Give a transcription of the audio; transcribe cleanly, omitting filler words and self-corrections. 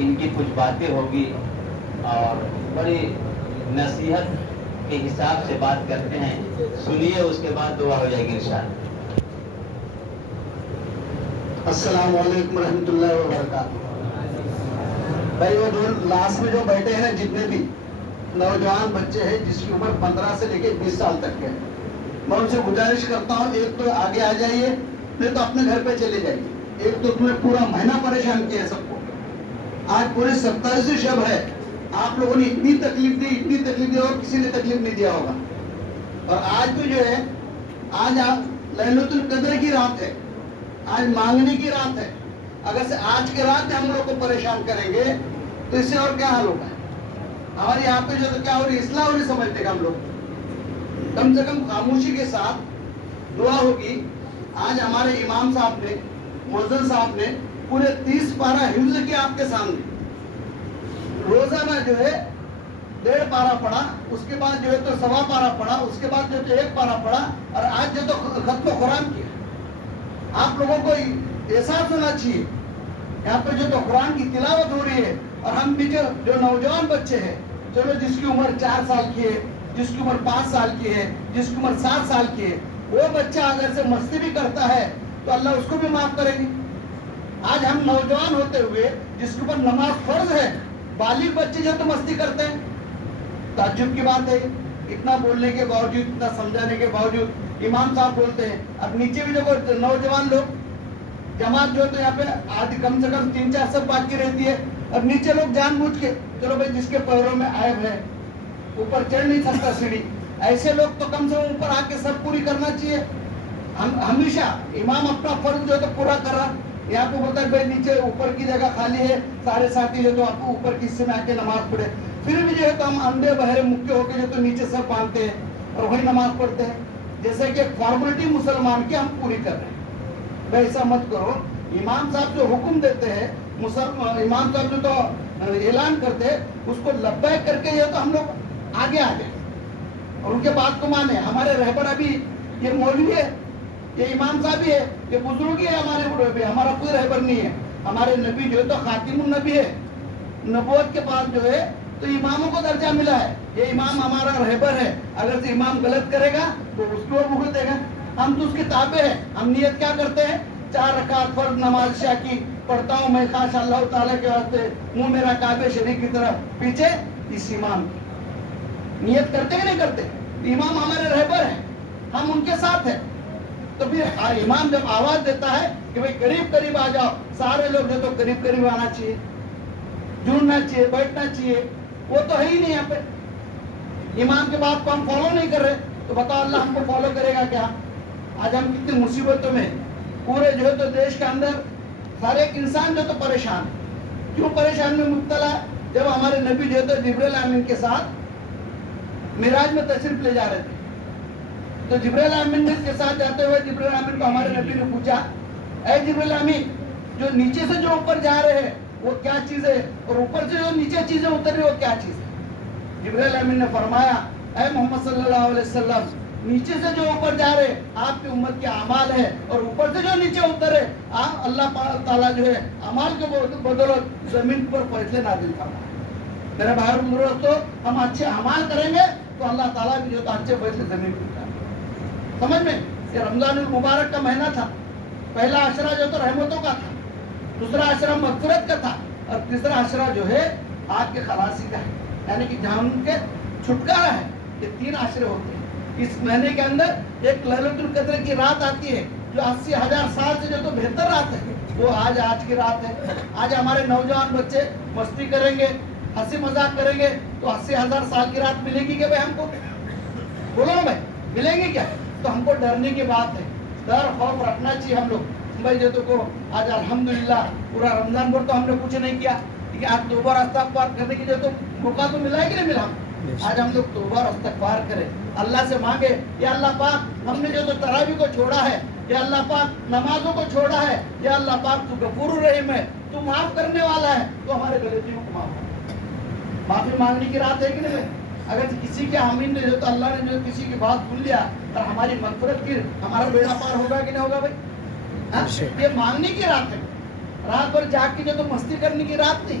ان کی کچھ باتیں ہوگی اور بڑی نصیحت کے حساب سے بات کرتے ہیں. سنیے, اس کے بعد دعا ہو جائے گی انشاءاللہ. السلام علیکم ورحمۃ اللہ وبرکاتہ. بھائی وہ جو لاسٹ میں جو بیٹھے ہیں جتنے بھی نوجوان بچے ہیں جس کی عمر 15 سے لے کے 20 سال تک ہے, میں ان سے گزارش کرتا ہوں ایک تو آگے آ جائیے, نہیں تو اپنے گھر پہ چلے جائیے. ایک تو تمہیں پورا مہینہ پریشان کیا ہے سب کو. آج پورے 27 شب ہے, آپ لوگوں نے اتنی تکلیف دی اور کسی نے تکلیف نہیں دیا ہوگا. اور آج بھی جو ہے, آج آپ لیلۃ القدر کی رات ہے, آج مانگنے کی رات ہے. اگر سے آج کے رات ہم لوگ کو پریشان کریں گے تو اس سے اور کیا حال ہوگا. ہماری یہاں پہ جو کیا ہو رہی اصلاح ہو رہی سمجھتے کہ ہم لوگ کم سے کم خاموشی کے ساتھ دعا ہوگی. آج ہمارے امام صاحب نے, مؤذن صاحب نے پورے 30 پارہ حفظ کیا آپ کے سامنے. روزانہ جو ہے 1.5 پارہ پڑھا, اس کے بعد جو ہے تو 1.25 پارہ پڑھا, اس کے بعد جو ہے 1 پارہ پڑھا, اور آج جو تو ختم قرآن کیا. آپ لوگوں کو احساس ہونا چاہیے یہاں پہ جو تو قرآن کی تلاوت ہو رہی ہے. اور ہم بھی جو نوجوان بچے ہیں, چلو جس کی عمر 4 سال کی ہے, جس کی عمر 5 سال کی ہے, جس کی عمر 7 سال کی ہے, وہ بچہ اگر سے مستی بھی کرتا ہے تو اللہ اس کو بھی معاف کرے گی. آج ہم نوجوان ہوتے ہوئے جس کے اوپر نماز فرض ہے, بالغ بچے جو تو مستی کرتے ہیں. تعجب کی بات ہے, اتنا بولنے کے باوجود, اتنا سمجھانے کے باوجود امام صاحب بولتے ہیں. اب نیچے بھی جو نوجوان لوگ جماعت جو تو یہاں پہ آج کم سے کم 3-4 سب باقی رہتی ہے, اب نیچے لوگ جان بوجھ کے چلو بھائی جس کے پیروں میں عیب ہے اوپر چڑھ نہیں سکتا سیڑھی, ایسے لوگ تو کم سے کم اوپر آ کے سب پوری کرنا چاہیے. ہمیشہ امام اپنا فرض جو ہے تو پورا کر رہا. یہاں پہ بولتا ہے بھائی نیچے اوپر کی جگہ خالی ہے, سارے ساتھی جو تو آپ کو اوپر کے حصے میں آ کے نماز پڑھے. پھر بھی جو ہے تو ہم اندھے بہرے مکے ہو کے جو تو نیچے سب باندھتے ہیں اور وہی نماز پڑھتے ہیں, جیسے کہ فارملٹی مسلمان کی ہم پوری کر رہے ہیں. بھائی ایسا مت کرو. امام صاحب جو حکم دیتے ہیں, امام صاحب جو تو اعلان کرتے ہیں, اس کو لبیک کر کے یہ تو ہم لوگ آگے آ گئے اور ان کے بات کو مانے. ہمارے رہبر ابھی یہ مولوی ہے, یہ امام صاحب ہی ہے, یہ بزرگ ہی ہے ہمارے بڑے بھی, ہمارا کوئی رہبر نہیں ہے. ہمارے نبی جو ہے تو خاتم النبی ہے, نبوت کے بعد جو ہے تو اماموں کو درجہ ملا ہے. یہ امام ہمارا رہبر ہے, اگر سے امام غلط کرے گا تو اس کو بھگتے گا. ہم تو اس کے تابع ہیں. ہم نیت کیا کرتے ہیں, 4 رکعت فرض نماز عشاء کی پڑھتا ہوں میں خاص اللہ تعالیٰ کے واسطے, منہ میرا کعبہ شریف کی طرف, پیچھے اس امام کی نیت کرتے کہ نہیں کرتے. امام ہمارے رہبر ہیں, ہم ان کے ساتھ ہیں. تو پھر امام جب آواز دیتا ہے کہ بھئی قریب قریب آ جاؤ, سارے لوگ جو تو قریب قریب آنا چاہیے, جڑنا چاہیے, بیٹھنا چاہیے. وہ تو ہے ہی نہیں یہاں پہ. امام کے بات کو ہم فالو نہیں کر رہے تو بتاؤ اللہ ہم کو فالو کرے گا کیا. آج ہم کتنی مصیبتوں میں, پورے جو ہے تو دیش کے اندر ہر ایک انسان جو تو پریشان ہے. کیوں پریشان میں مبتلا ہے؟ جب ہمارے نبی جو ہے تو جبرائیل امین کے ساتھ معراج میں تشریف لے جا رہے تھے, تو جبرائیل امین کے ساتھ جاتے ہوئے جبرائیل امین کو ہمارے نبی نے پوچھا, اے جبرائیل امین, جو نیچے سے جو اوپر جا رہے ہیں وہ کیا چیز ہے, اور اوپر سے جو نیچے چیزیں اتر رہی وہ کیا چیز ہے. جبرائیل امین نے فرمایا, اے محمد صلی اللہ علیہ وسلم, نیچے سے جو اوپر جا رہے آپ کی امت کے اعمال ہے, اور اوپر سے جو نیچے اترے آپ اللہ تعالیٰ جو ہے اعمال کے بدولت زمین پر فیصلے نازل فرمائے. میرے بھائی دوستو, ہم اچھے اعمال کریں گے تو اللہ تعالیٰ بھی جو تو اچھے فیصلے زمین پر کریں. سمجھ میں, کہ رمضان المبارک کا مہینہ تھا. پہلا عشرہ جو تو رحمتوں کا تھا, دوسرا عشرہ مغفرت کا تھا, اور تیسرا عشرہ جو ہے آگ کے خلاصی کا ہے, یعنی کہ جہنم کے چھٹکارا ہے. یہ 3 عشرے ہوتے ہیں. اس مہینے کے اندر ایک لیلۃ القدر کی رات آتی ہے جو 80,000 سال سے جو تو بہتر رات ہے, وہ آج کی رات ہے. آج ہمارے نوجوان بچے مستی کریں گے, ہنسی مذاق کریں گے, تو 80,000 سال کی رات ملے گی کیا بھائی ہم کو؟ بولو نا بھائی, ملیں گے کیا؟ تو ہم کو ڈرنے کی بات ہے, ڈر خوف رکھنا چاہیے ہم لوگ. بھائی جو تو کو آج الحمدللہ پورا رمضان بھر تو ہم نے کچھ نہیں کیا, کہ آج توبہ اور استغفار کرنے کی جو تو موقع تو ملا ہے کہ نہیں ملا. آج ہم لوگ توبہ اور استغفار کریں, اللہ سے مانگے, یا اللہ پاک ہم نے جو تو تراویح کو چھوڑا ہے, یا اللہ پاک نمازوں کو چھوڑا ہے, یا اللہ پاک تو غفور الرحیم ہے, تو معاف کرنے والا ہے, تو ہمارے غلطیوں کو معاف کر. معافی مانگنے کی رات ہے کہ نہیں. اگر کسی کے حامین نے جو تو اللہ نے جو کسی کی بات سن لیا اور ہماری مغفرت کی, ہمارا بیڑا پار ہوگا کہ نہیں ہوگا بھائی؟ یہ مانگنے کی رات ہے, رات بھر جاگ کے جو تو مستی کرنے کی رات نہیں.